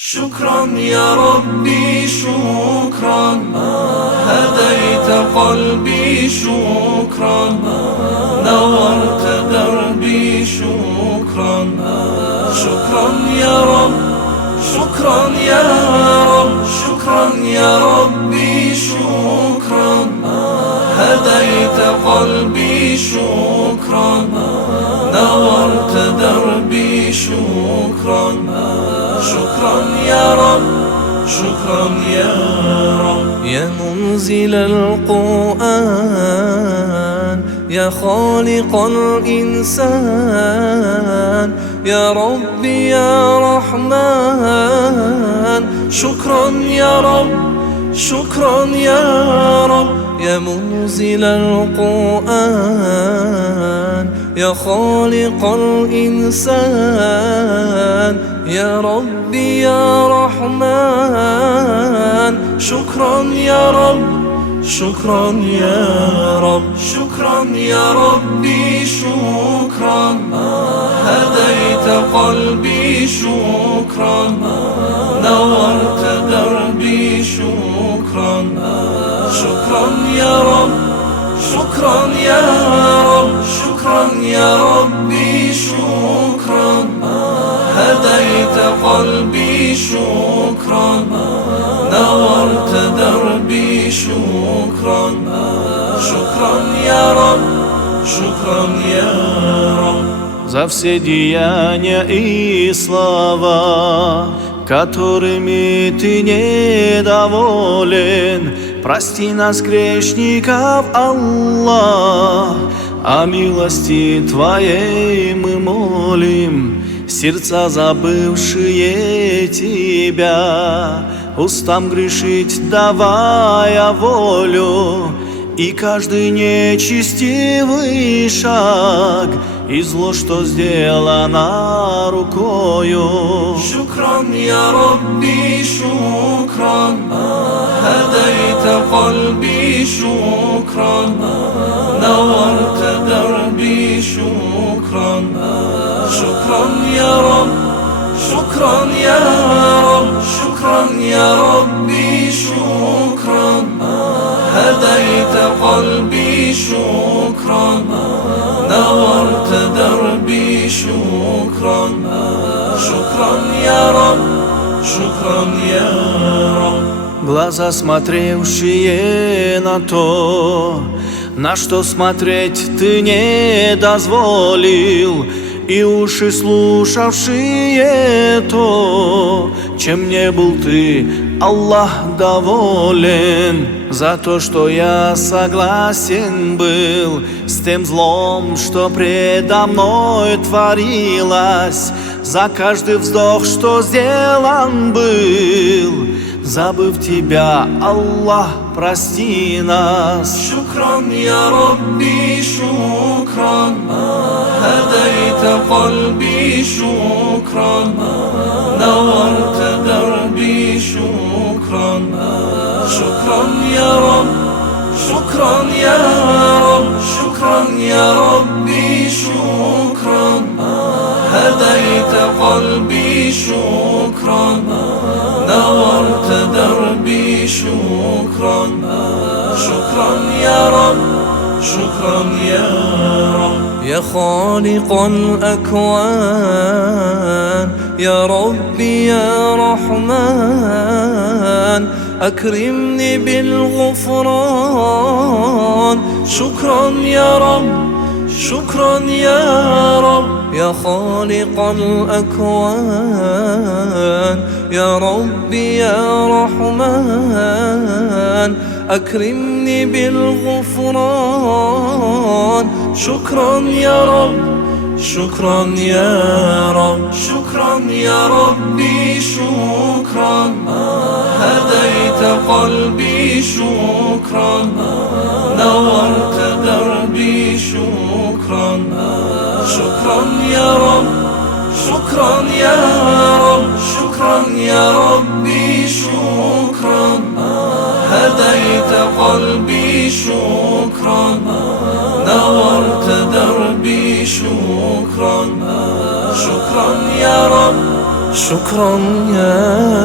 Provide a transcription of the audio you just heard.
شكرا يا ربي شكرا، هديت قلبي شكرا، نورت دربي شكرا. شكرا يا رب، شكرا يا رب، شكرا يا ربي شكرا، هديت قلبي شكرا، نورت دربي شكرا. شكرا يا رب، شكرا يا رب. يا منزل القرآن، يا خالق الإنسان، يا ربي يا رحمن، شكرا يا رب، شكرا يا رب. يا منزل القرآن، يا خالق الإنسان، يا ربي يا رحمن، شكرا يا رب، شكرا يا رب. شكرا يا ربي شكرا، هديت قلبي شكرا، نورت دربي شكرا. شكرا يا رب، شكرا يا رب، شكرا يا ربي شكرا، هديت قلبي شكرا، نورت دربي شكرا. شكرا يا رب، شكرا يا رب. За все деяния и слова, которыми Ты недоволен, прости нас, грешников, Аллах. О милости Твоей мы молим, сердца, забывшие Тебя, устам грешить давая волю, и каждый нечестивый шаг и зло, что сделано рукою. شكرا يا ربي شكرا، هديت قلبي شكرا، نورت دربي شكرا. شكرا يا رب، شكرا يا رب، شكرا يا ربي شكرا، هديت قلبي شكرا، نورت دربي شكرا. شكرا يا رب، شكرا يا رب. Глаза, смотревшие на то, на что смотреть Ты не дозволил, и уши, слушавшие то, чем не был Ты, Аллах, доволен. За то, что я согласен был с тем злом, что предо мной творилось, за каждый вздох, что сделан был, забыв Тебя, Аллах, прости нас. شكرا يا ربي شكرا، هديت قلبي شكرا، نورت دربي شكرا. شكرا يا رب، شكرا يا رب، شكرا يا ربي شكرا، هديت قلبي شكرا، نورت دربي شكرا. شكرا يا رب، شكرا يا رب. يا خالق الأكوان، يا ربي يا رحمن، أكرمني بالغفران. شكرا يا رب، شكرا يا رب. يا خالق الأكوان، يا ربي يا رحمن، أكرمني بالغفران. شكرا يا رب، شكرا يا رب. شكرا يا ربي شكرا، هديت قلبي شكرا، نورت دربي شكرا. شكرا يا رب، شكرا يا رب، شكرا يا ربي شكرا، هديت قلبي شكرا، نورت دربي شكرا. شكرا يا رب، شكرا يا